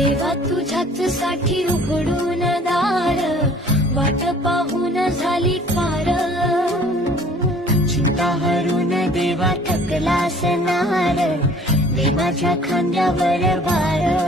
देवा तुझ्याच साठी उघडून दार, वाट पाहून झाली फार. चिंता हरून देवा थकला असणार, दे माझ्या खांद्यावर भार.